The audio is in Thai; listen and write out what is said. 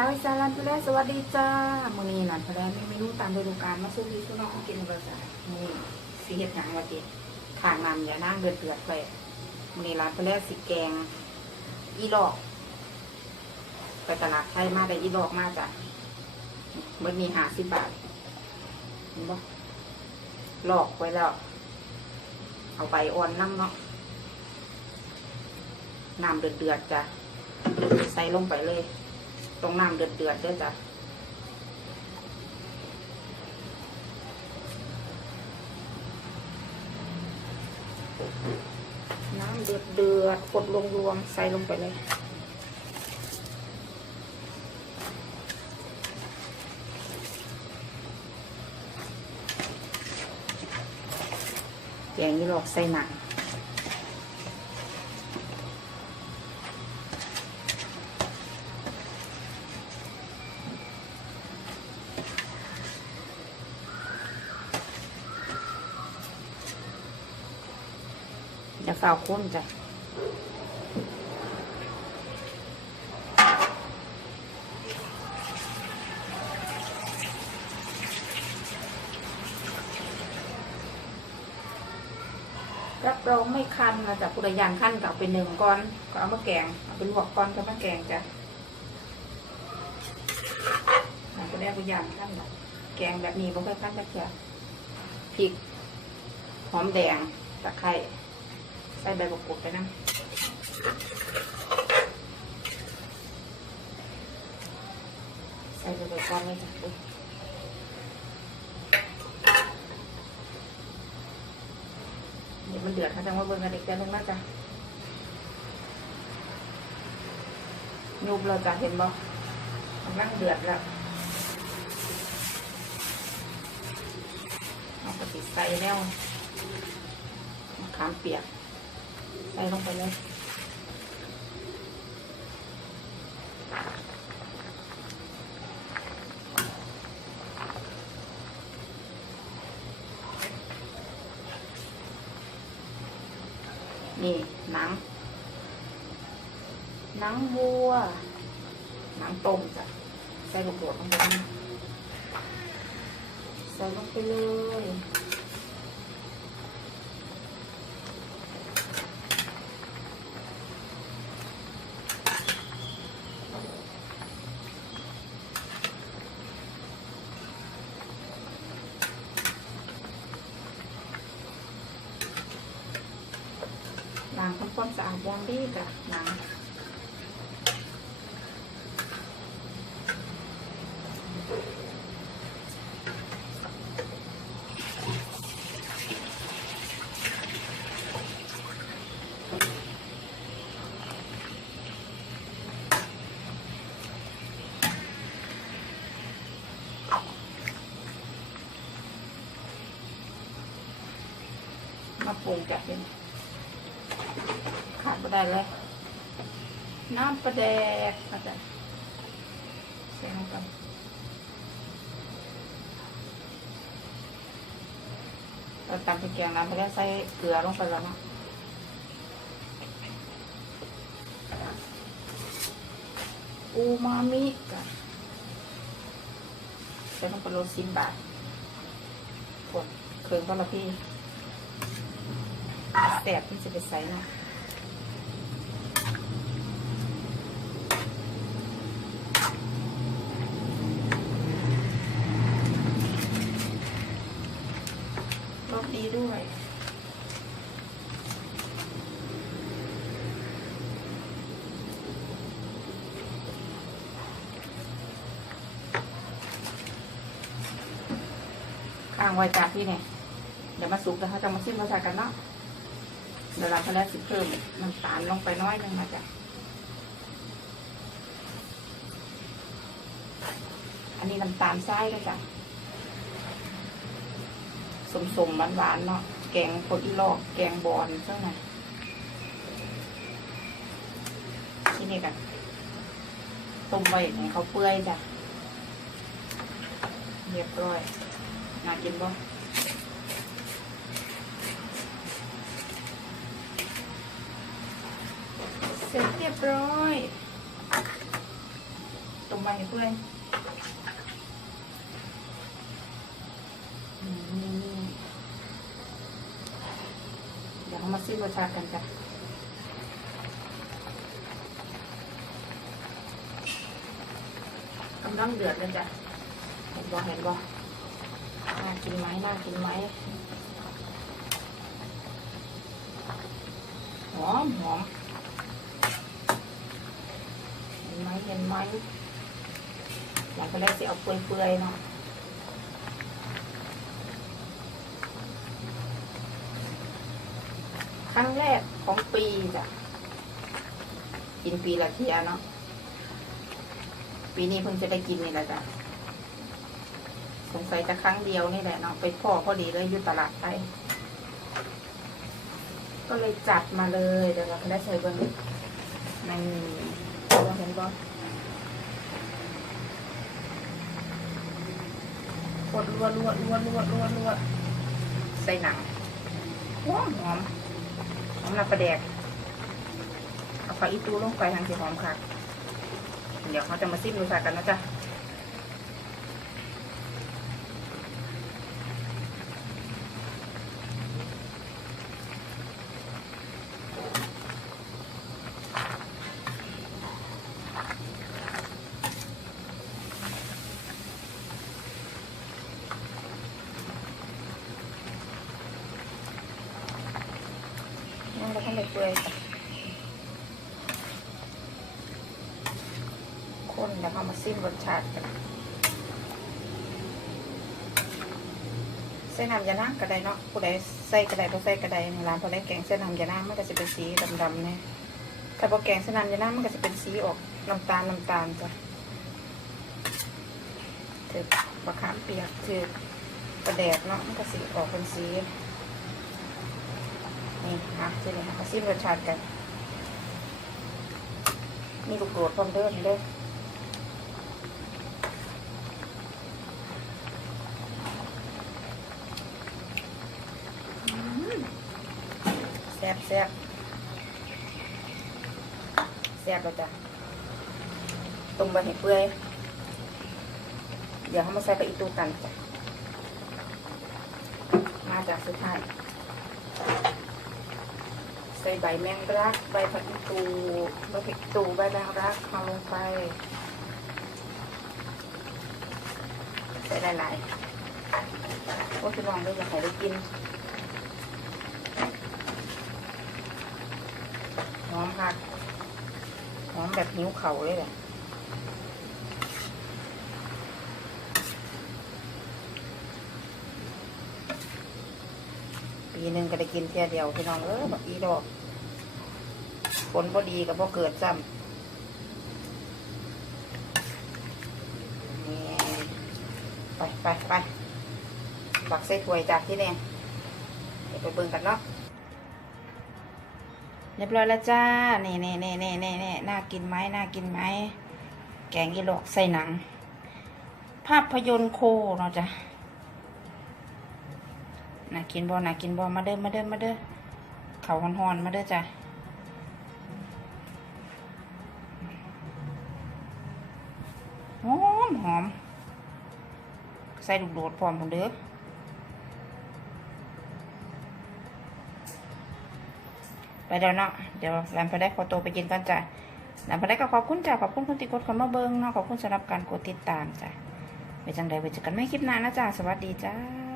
าวอีสานร้านทะเลสวัสดีจ้ามือนี้ร้านทะเลมีเมนูตามฤดูกาลมาสู้พี่สู้น้องกินบ่จ้ะนี่สิเฮ็ดหยังว่าติข้างน้ำอย่านั่งเดือดเดือดไปมือนี้ร้านทะเลสิแกง อีหลอก ไปตลาดไทยมาได้อีหลอกมาจ้ะมื้อนี้50บาทเห็นบ่หลอกไว้แล้ว เอาไปอ่อนน้ำเนาะน้ำเดือดเดือดจ้ะใส่ลงไปเลย ตรงน้ำเดือดเดือดด้อจ้ะน้ำเดือดเดือดกดลงรวมใส่ลงไปเลยแกงนี่หลอกใส่หนัง จะฝ่าวข้นจ้ะรับรองไม่คันนะจ๊ะผู้ใดยางคันก็เอาไปหนึ่งก้อน ก็เอามาแกง เอาไปลวกก้อนก็มาแกงจ้ะมันก็ได้ผู้ยางคันหรอกแกงแบบนี้บ่ค่อยคันจักจ้ะพริก หอมแดงตะไคร้ ใส่ใบมะกรูดไปนะใส่ไปเลยก้อนเลยจ้ะเดี๋ยวมันเดือดเขาจะมาเบิ่งกันอีกแป๊บนึงนะจ๊ะยุบเราจะเห็นบ่กำลังเดือดแล้วเอาไปติดใส่แล้วมะขามเปียก ใส่ลงไปเลยนี่หนัง หนังวัว หนังต้มจ้ะใส่ลูกโดดลงไปใส่ลงไปเลยางทำความสะอาดย่างดีจ้ะหนังมาปรุงกะเป็น ไม่ได้เลย น้ำปลาแดกอาจารย์ใส่ลงไปเราตำเป็นแกงน้ำไปแล้วใส่เกลือลงไปแล้วเนาะอูมามิกันใส่ลงไปโรยสิบบาทกดเครื่องก็ละพี่แสบที่จะไปใส่นะ รสดีด้วย ข้างไว้จากที่เนี่ยเดี๋ยวมาสุกแล้วเขาจะมาซิมรสชาติกันเนาะเดี๋ยวเราจะแล้วสิเพิ่มน้ำตาลลงไปน้อยหนึงมาจ้ะอันนี้น้ำตาลทรายด้วยจ้ะสมสมหวานหวานๆเนาะแกงโคอีลอก แกงบอลเท่านั้นที่นี่กันต้มไว้ให้เขาเปื่อยจ้ะเรียบร้อย น่ากินบ่เสร็จเรียบร้อยต้มไว้มาให้เพื่อนอืมนี่นี่เดี๋ยวเรามาซิมรสชาติกันจ้ะกำลังเดือดเลยจ้ะเห็นบ่เห็นบ่ากินไหมน่ากินไหมหอมหอมเห็นไหมเห็นไหมอย่างแรกจะเอาเปื่อยๆเนาะครั้งแรกของปีจ้ะกินปีละเทียเนาะปีนี้เพิ่งจะได้กินนี่แหละจ้ะ สงสัยจะครั้งเดียวนี่แหละเนาะไปพ่อพอดีเลยอยู่ตลาดไปก็เลยจัดมาเลยเดี๋ยวเราจะได้ใส่เบิ้งในเราเห็นบ่กดรัวรัวรัวรัวรัวรัวใส่หนังหอมหอมหอมละประแดกเอาไฟอีตูลงไปทางสีหอมค่ะ เดี๋ยวเขาจะมาซิมรสากันนะจ๊ะนี่ เราก็เลยเปื่อยคนเดี๋ยวเขามาซิมรสชาติกันใส่น้ำยาล้างกระไดเนาะผู้ใดใส่กระไดบ่ใส่กระไดในร้านผู้ใดแกงใส่น้ำยาล้างมันก็จะเป็นสีดำๆเนี่ยถ้าพอแกงใส่น้ำยาล้างมันก็จะเป็นสีออกน้ำตาลน้ำตาลจ้ะถือมะขามเปียกถือประแดกเนาะมันก็สีออกเป็นสี นี่ค่ะทีนี้ค่ะมาซิมรสชาติกัน มีลูกโดดพร้อมเด้อนเด้อแซ่บแซ่บแซ่บแล้วจ้ะต้มใบให้เปื่อย เดี๋ยวเขามาใส่ไปอีกตูกันจ้ะ มาจากสุดท้าย ใส่ใบแมงรัก ใบผักตูใบผักอีตูใบแมงรักเอาลงไป ใส่หลายๆโอ้พี่น้องด้อยากใส่ได้กินหอมค่ะหอมแบบนิ้วเข่าเลยแหละ ปีหนึ่งก็ได้กินเที่ยเดียวพี่น้องเออแบบอีดอกผลพอดีกับพอเกิดซ้ำนี่ไปไปไปบักใส่ถ้วยจากที่แน่เดี๋ยวไปเบิ่งกันเนาะเรียบร้อยแล้วจ้านี่นี่นี่นี่นี่นี่น่ากินไหมน่ากินไหมแกงอีหลอกใส่หนัง ภาพยนตร์โคเนาะจ้ะ น่ากินบ่น่ากินบ่มาเด้อมาเด้อมาเด้อเขาหอนๆมาเด้อจ้ะหอมหอม ใส่ลูกโดดพร้อมผมเด้อไปเดี๋ยวเนาะเดี๋ยวแลมไปได้ขอตัวไปกินกันจ้ะแลมไปได้ก็ขอบคุณจ้ะขอบคุณคนที่กดเข้ามาเบิ้งเนาะขอบคุณสำหรับการกดติดตามจ้ะไปจังใดไปเจอกันไม่คลิปหน้านะจ้ะสวัสดีจ้า